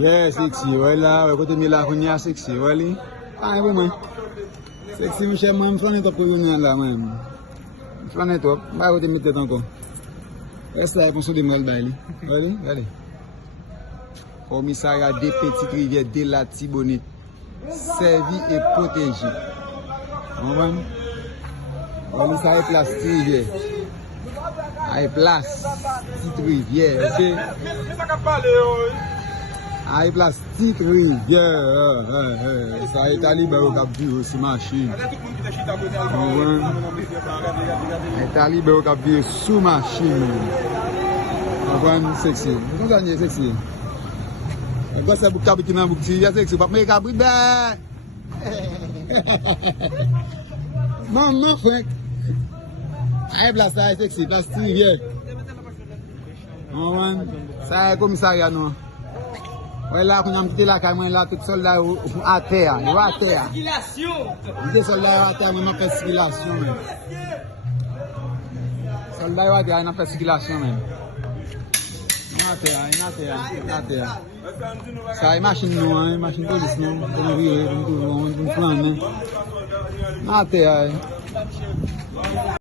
Yeah, sexy, voilà, côté de la Konya, sexy, voilà. Ah, oui, moi. Sexy, Michel, moi, je suis top pour venir là, même. Je suis top, bah, vous te mettez encore. Reste là, pour se démolir, bah, allez, allez. Commissariat des petites rivières de la Tibonite, servi et protégé. On va. Commissariat place rivière. Aïe, place, petite rivière, ok? Aïe, place, petite rivière. Ça est talibé au cap vivre sur machine. Aïe, talibé au cap vivre sous machine. On va sexy. Vous gagnez sexy. Agora você buka aqui na buka, já sei que você vai me cabrir bem. Não, Frank. Aí, blasta, é sexy, blasta, yeah. Não, ça é comissária, não. Olha lá, quando eu me lá, cai, mãe, lá, tem soldat à terre, eu à terre. Tem soldat à terre, mas não faz circulação, mesmo. Soldat à terre, não faz circulação, mesmo. Na terra. Sai machine não, machine polícia não, como viu, não plano, né? Na terra.